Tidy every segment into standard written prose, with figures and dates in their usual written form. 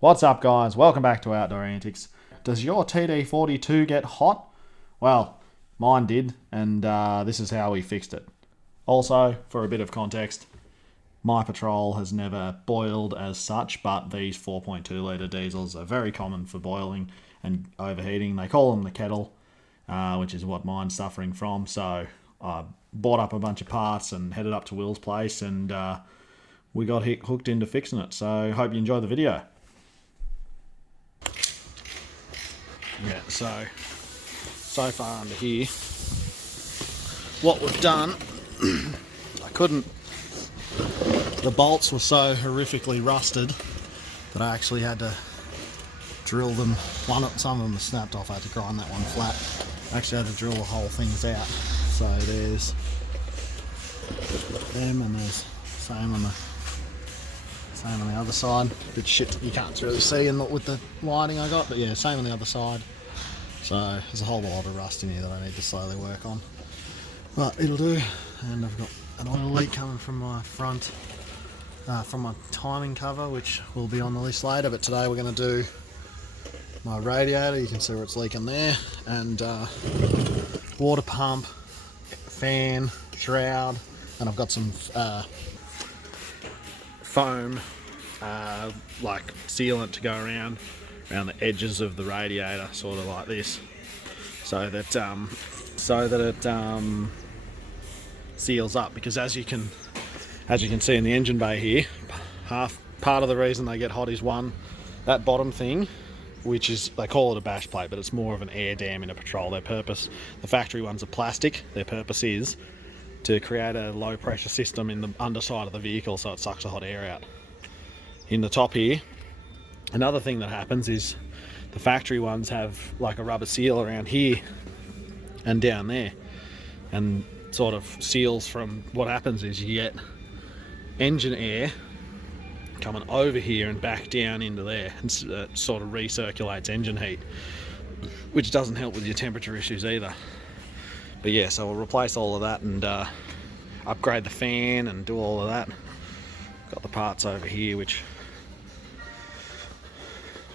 What's up, guys? Welcome back to Outdoor Antics. Does your TD42 get hot? Well, mine did, and this is how we fixed it. Also, for a bit of context, my Patrol has never boiled as such, but these 4.2 litre diesels are very common for boiling and overheating. They call them the kettle, which is what mine's suffering from. So I bought up a bunch of parts and headed up to Will's place, and we got hooked into fixing it. So hope you enjoy the video. Yeah, so far under here, what we've done, the bolts were so horrifically rusted that I actually had to drill them. Some of them snapped off. I had to grind that one flat. I actually had to drill the whole things out. So there's them, and there's same on the other side. Bit shit you can't really see with the lighting I got, but yeah, same on the other side. So there's a whole lot of rust in here that I need to slowly work on, but it'll do. And I've got an oil leak coming from my front, from my timing cover, which will be on the list later. But today we're going to do my radiator. You can see where it's leaking there, and water pump, fan, shroud, and I've got some foam like sealant to go around the edges of the radiator, sort of like this, so that it seals up. Because as you can see in the engine bay here, part of the reason they get hot is that bottom thing, which is, they call it a bash plate, but it's more of an air dam in a Patrol. The factory ones are plastic. Their purpose is to create a low pressure system in the underside of the vehicle, so it sucks the hot air out. In the top here, another thing that happens is the factory ones have like a rubber seal around here and down there, and sort of seals. From what happens is you get engine air coming over here and back down into there, and sort of recirculates engine heat, which doesn't help with your temperature issues either. But yeah, so we'll replace all of that and upgrade the fan and do all of that. Got the parts over here, which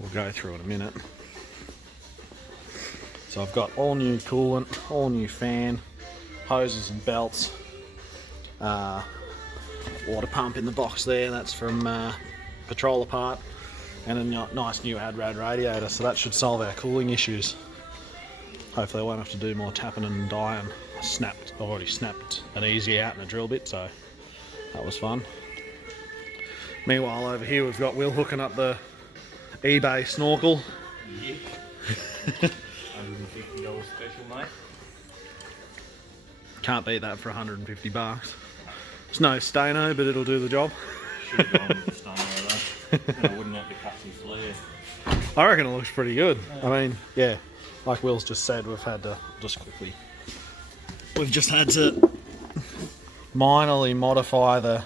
we'll go through in a minute. So I've got all new coolant, all new fan, hoses and belts, water pump in the box there, that's from Patrol part, and a nice new Adrad radiator, so that should solve our cooling issues. Hopefully I won't have to do more tapping and dyeing. I've already snapped an easy out and a drill bit, so that was fun. Meanwhile over here we've got Will hooking up the eBay snorkel. Yeah. $150 special, mate. Can't beat that for $150. It's no Stano, but it'll do the job. Should have gone with the Stano though. I wouldn't have to cut his flare. I reckon it looks pretty good. Yeah. I mean, yeah, like Will's just said, we've had to minorly modify the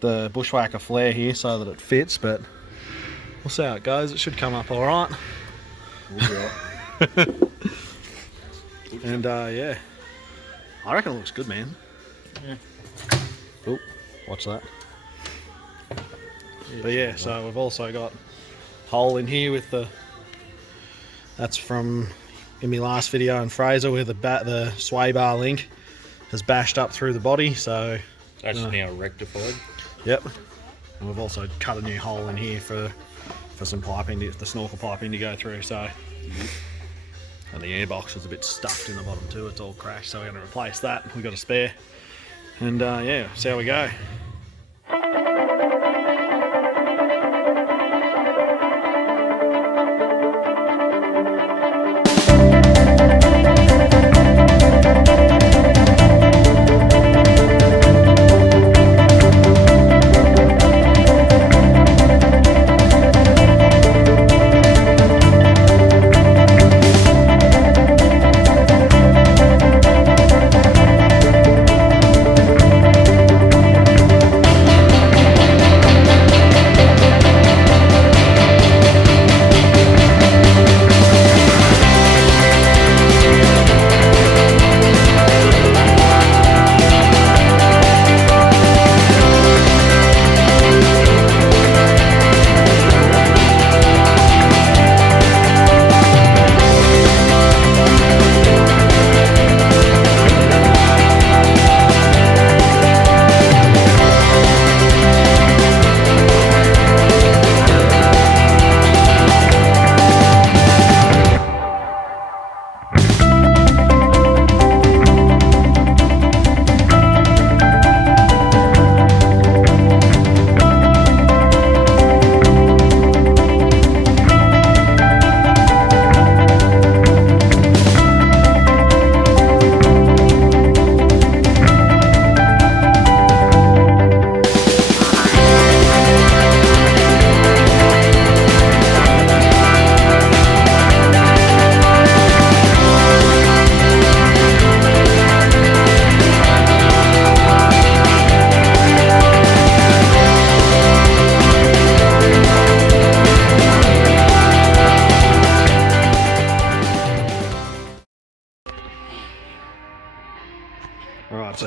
bushwhacker flare here so that it fits, but we'll see how it goes. It should come up all right. We'll be right. And yeah, I reckon it looks good, man. Yeah. Oh, watch that. But yeah, so we've also got a hole in here with that's from in my last video in Fraser, where the sway bar link has bashed up through the body, so that's now rectified. Yep. And we've also cut a new hole in here for some piping, the snorkel piping to go through. So, and the airbox is a bit stuffed in the bottom too. It's all crashed, so we're going to replace that. We've got a spare, and yeah, see how we go.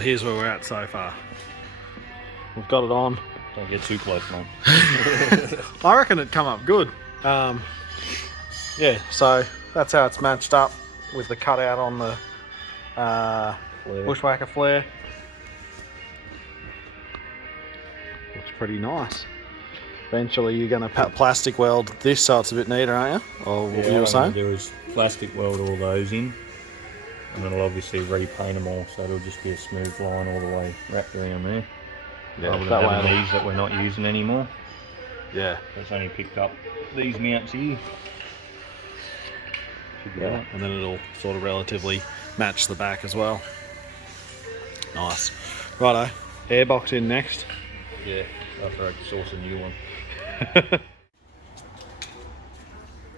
here's where we're at so far. We've got it on. Don't get too close, mate. I reckon it'd come up good. Yeah, so that's how it's matched up with the cutout on the bushwhacker flare. Looks pretty nice. Eventually you're going to plastic weld this so it's a bit neater, aren't you? Or what you were saying? There is plastic weld all those in, and it'll obviously repaint them all, so it'll just be a smooth line all the way wrapped around there. Yeah, Rather than that having way. these that we're not using anymore. Yeah. It's only picked up these mounts here. Yeah, and then it'll sort of relatively match the back as well. Nice. Righto, airbox in next. Yeah, after I source a new one.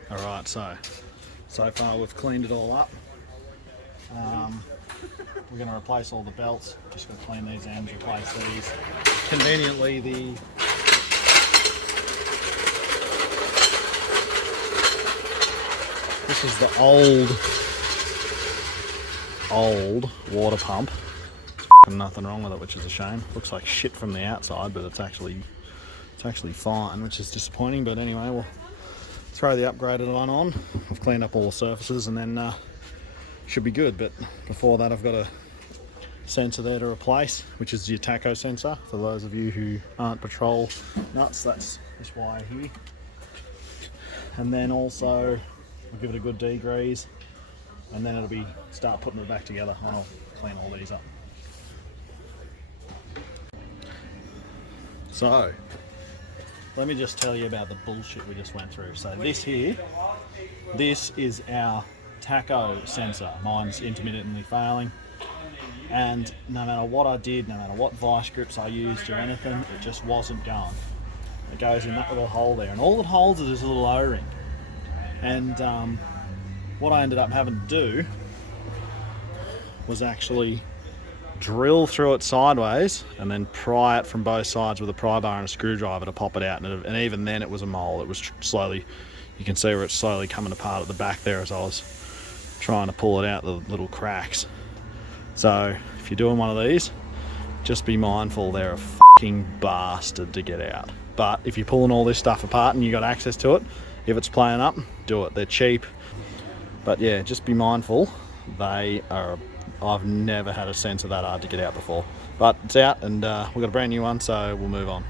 Alright, so far we've cleaned it all up. We're going to replace all the belts. Just going to clean these ends, replace these. Conveniently, this is the old water pump. There's nothing wrong with it, which is a shame. Looks like shit from the outside, but it's actually fine, which is disappointing. But anyway, we'll throw the upgraded one on. I've cleaned up all the surfaces, and then should be good. But before that, I've got a sensor there to replace, which is the tacho sensor. For those of you who aren't patrol nuts, that's this wire here. And then also we'll give it a good degrease, and then it'll be start putting it back together. I'll clean all these up. So let me just tell you about the bullshit we just went through. So this here, this is our tacho sensor. Mine's intermittently failing, and no matter what I did, no matter what vice grips I used or anything, it just wasn't going. It goes in that little hole there, and all it holds is this little O-ring. And what I ended up having to do was actually drill through it sideways and then pry it from both sides with a pry bar and a screwdriver to pop it out. And even then it was a mole. It was slowly, you can see where it's slowly coming apart at the back there as I was trying to pull it out, the little cracks. So if you're doing one of these, just be mindful they're a fucking bastard to get out. But if you're pulling all this stuff apart and you got access to it, if it's playing up, do it. They're cheap. But yeah, just be mindful. They are, I've never had a sensor that hard to get out before. But it's out, and we've got a brand new one, so we'll move on.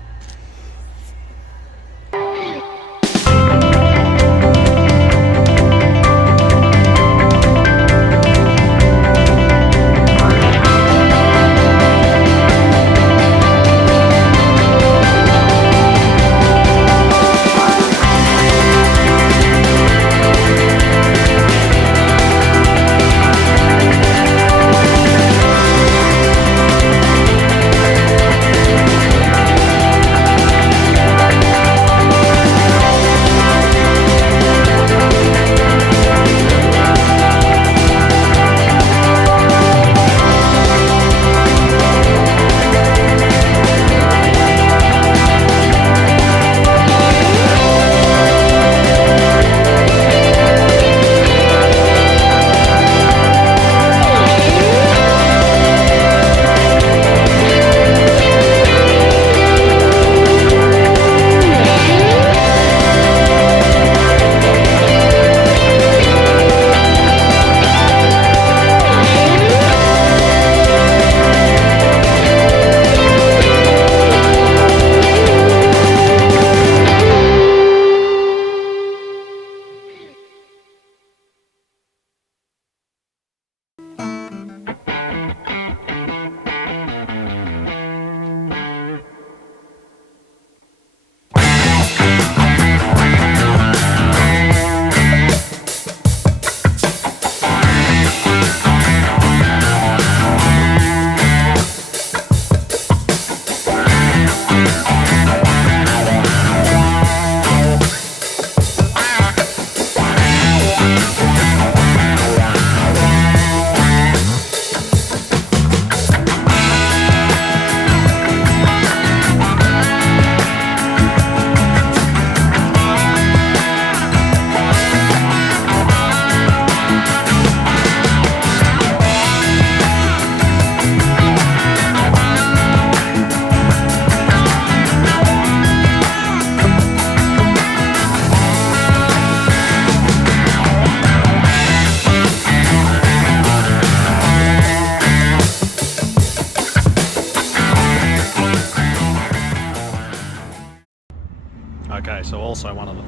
also one of the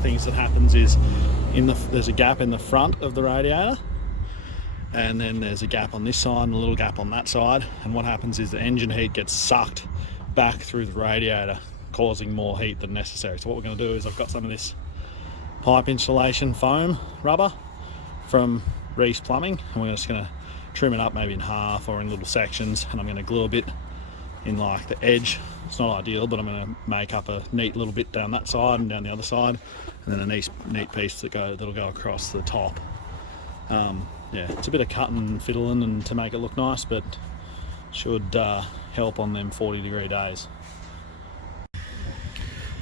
things that happens is there's a gap in the front of the radiator, and then there's a gap on this side and a little gap on that side, and what happens is the engine heat gets sucked back through the radiator, causing more heat than necessary. So what we're going to do is I've got some of this pipe insulation foam rubber from Reese Plumbing, and we're just going to trim it up maybe in half or in little sections, and I'm going to glue a bit in like the edge. It's not ideal, but I'm going to make up a neat little bit down that side and down the other side, and then a neat piece that'll go across the top. Yeah, it's a bit of cutting and fiddling and to make it look nice, but should help on them 40-degree days.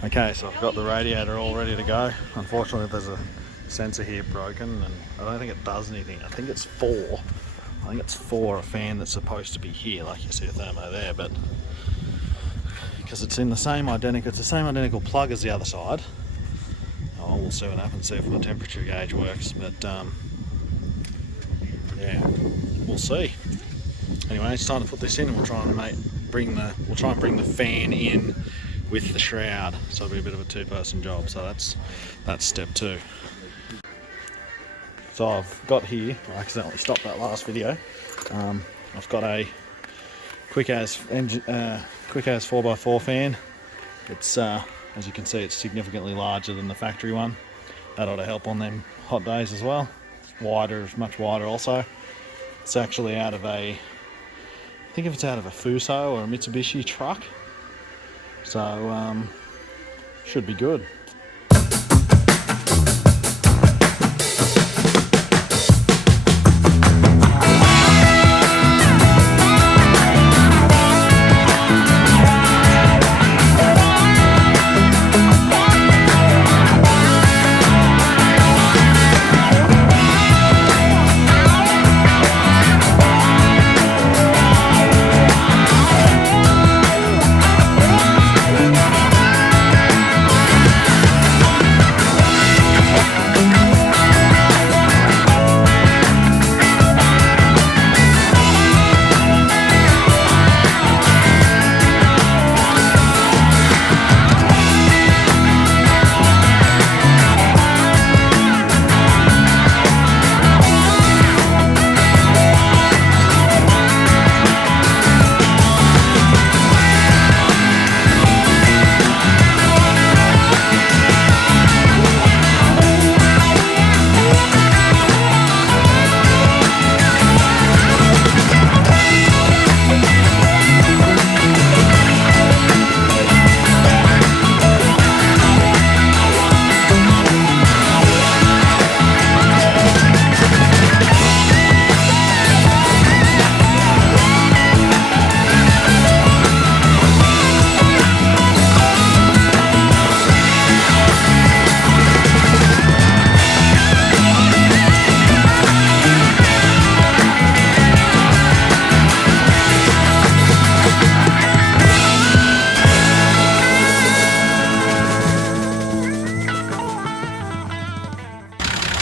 Okay, so I've got the radiator all ready to go. Unfortunately, there's a sensor here broken, and I don't think it does anything. I think it's for a fan that's supposed to be here, like you see a thermo there, but because it's in the same identical plug as the other side. Oh, we'll see what happens, see if the temperature gauge works, but yeah, we'll see. Anyway, it's time to put this in, and we'll try and bring the fan in with the shroud, so it'll be a bit of a two-person job. So that's step 2. So I've got here, I accidentally stopped that last video. I've got a quick as 4x4 fan. It's as you can see, it's significantly larger than the factory one. That ought to help on them hot days as well. It's much wider also. It's actually out of I think if it's out of a Fuso or a Mitsubishi truck. So should be good.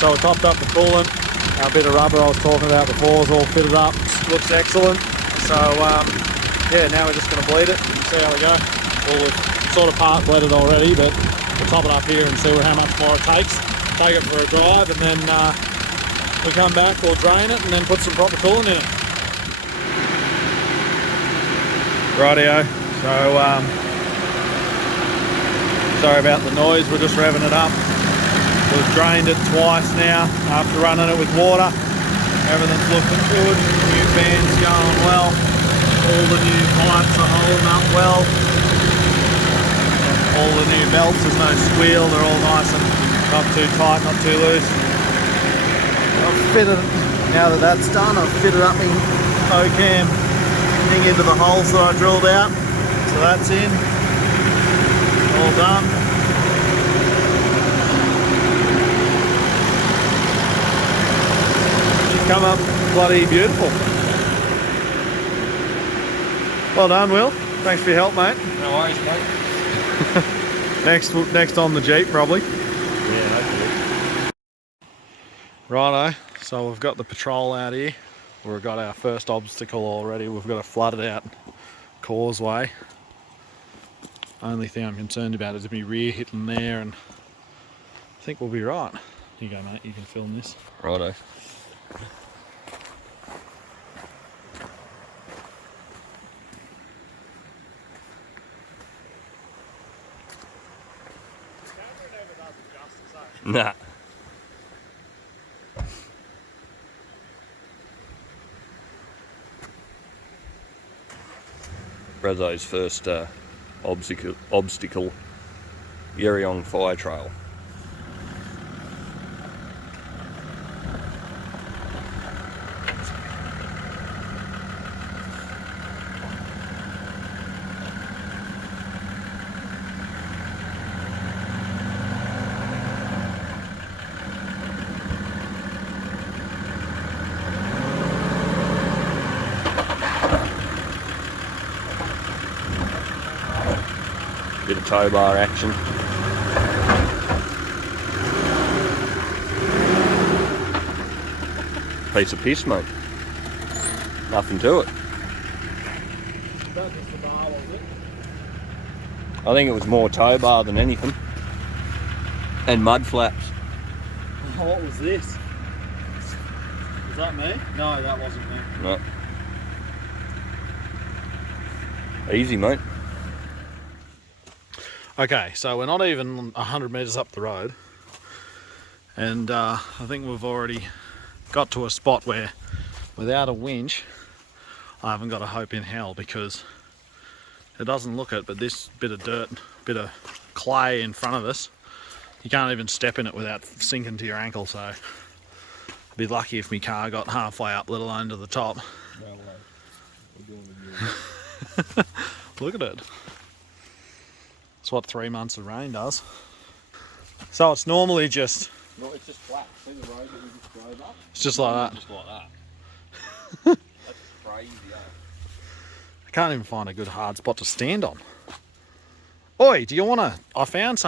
So I topped up the coolant. Our bit of rubber I was talking about before is all fitted up. Looks excellent. So yeah, now we're just going to bleed it and see how we go. Well, we've sort of part bled it already, but we'll top it up here and see how much more it takes. Take it for a drive, and then we come back, we'll drain it and then put some proper coolant in it. Rightio. So sorry about the noise, we're just revving it up. We've drained it twice now after running it with water. Everything's looking good. New fan's going well. All the new pipes are holding up well. All the new belts, there's no squeal. They're all nice and not too tight, not too loose. I've fitted, now that that's done, I've fitted up my O-cam thing into the holes that I drilled out. So that's in. All done. Come up bloody beautiful. Well done, Will. Thanks for your help, mate. No worries, mate. Next on the Jeep, probably. Yeah, hopefully. Righto, so we've got the patrol out here. We've got our first obstacle already. We've got a flooded out causeway. Only thing I'm concerned about is me rear hitting there, and I think we'll be right. Here you go, mate, you can film this. Righto. Nah. Brazzo's first obstacle Yerriong fire trail. Bit of tow bar action. Piece of piss, mate. Nothing to it. I think it was more tow bar than anything. And mud flaps. Oh, what was this? Was that me? No, that wasn't me. No. Easy, mate. Okay, so we're not even 100 metres up the road, and I think we've already got to a spot where without a winch I haven't got a hope in hell, because it doesn't look it, but this bit of dirt, bit of clay in front of us, you can't even step in it without sinking to your ankle, so I'd be lucky if my car got halfway up, let alone to the top. Look at it. It's what 3 months of rain does. So it's normally just... No, it's just flat. See the road that we just drove up? It's just like that. Just like that. That's crazy, eh? I can't even find a good hard spot to stand on. Oi, do you want to... I found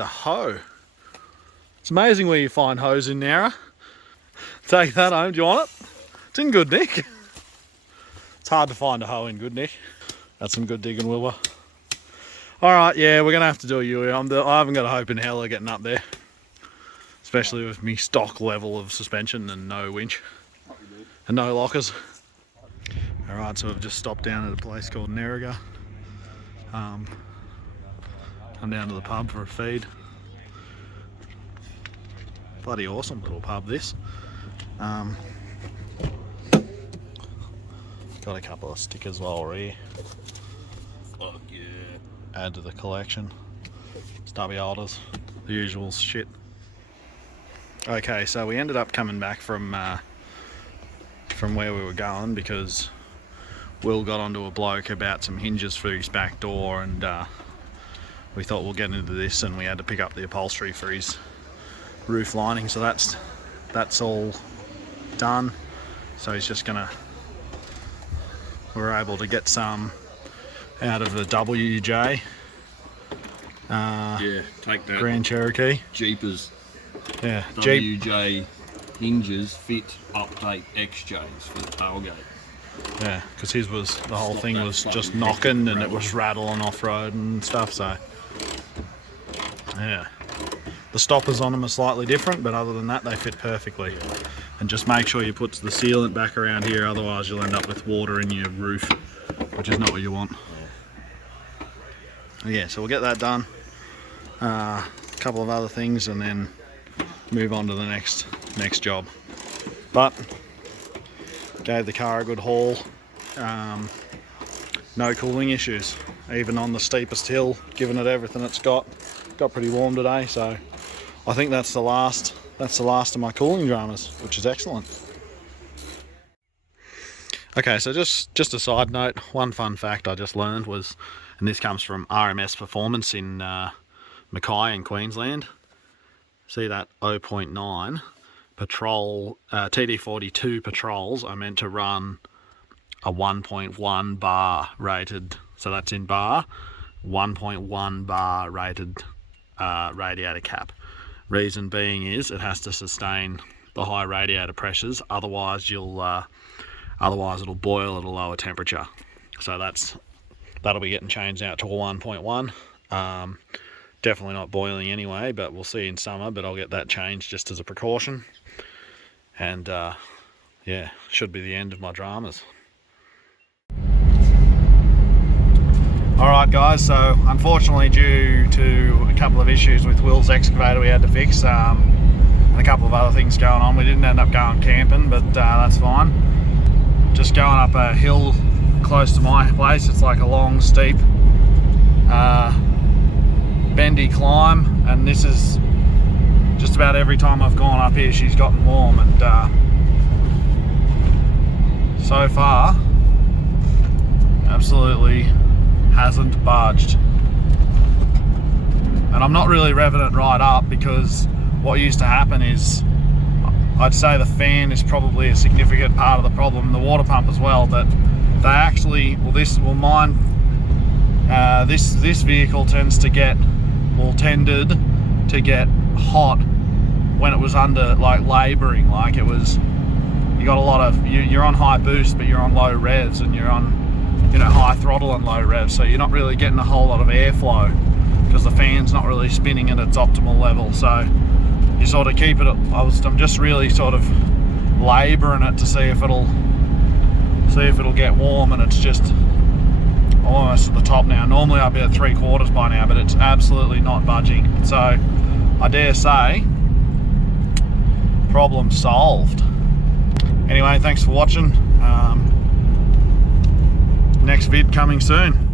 a hoe. It's amazing where you find hoes in Nara. Take that home. Do you want it? It's in good nick. It's hard to find a hoe in good nick. That's some good digging, Wilbur. Alright, yeah, we're going to have to do a UE. I haven't got a hope in hell of getting up there. Especially with me stock level of suspension and no winch. And no lockers. Alright, so we've just stopped down at a place called Nerriga. Come down to the pub for a feed. Bloody awesome little pub, this. Got a couple of stickers while we're here. Fuck yeah. Add to the collection. Stubby holders, the usual shit. Okay, so we ended up coming back from where we were going because Will got onto a bloke about some hinges for his back door, and we thought we'll get into this, and we had to pick up the upholstery for his roof lining, so that's all done. So he's just gonna... We're able to get some out of the WJ. Yeah, take that. Grand Cherokee. Jeepers. Yeah, Jeep. WJ hinges fit update XJs for the tailgate. Yeah, because his was, the whole Stop thing that was fucking just knocking and it rattling. was rattling off road and stuff, so yeah. The stoppers on them are slightly different, but other than that they fit perfectly. And just make sure you put the sealant back around here, otherwise you'll end up with water in your roof, which is not what you want. Yeah, so we'll get that done. A couple of other things and then move on to the next job. But gave the car a good haul. No cooling issues, even on the steepest hill, giving it everything it's got. Got pretty warm today, so I think that's the last of my cooling dramas, which is excellent. Okay, so just a side note, one fun fact I just learned was, and this comes from RMS Performance in Mackay in Queensland. See that 0.9 patrol, TD42 patrols are meant to run a 1.1 bar rated, so that's in bar, 1.1 bar rated radiator cap. Reason being is it has to sustain the high radiator pressures, otherwise it'll boil at a lower temperature. So that's that'll be getting changed out to a 1.1. Definitely not boiling anyway, but we'll see in summer, but I'll get that changed just as a precaution. And yeah, should be the end of my dramas. Alright guys, so unfortunately due to a couple of issues with Will's excavator we had to fix, and a couple of other things going on, we didn't end up going camping, but that's fine. Just going up a hill close to my place. It's like a long, steep, bendy climb, and this is just about every time I've gone up here she's gotten warm, and so far absolutely hasn't budged. And I'm not really revving it right up, because what used to happen is, I'd say the fan is probably a significant part of the problem, the water pump as well, that they actually, this vehicle tended to get hot when it was under, like, labouring, like it was, you got a lot of, you're on high boost but you're on low revs, and you're on, you know, high throttle and low revs, so you're not really getting a whole lot of airflow because the fan's not really spinning at its optimal level. So you sort of keep it, I'm just really sort of labouring it to see if it'll get warm, and it's just almost at the top now. Normally I'd be at 3/4 by now, but it's absolutely not budging. So I dare say, problem solved. Anyway, thanks for watching. Next vid coming soon.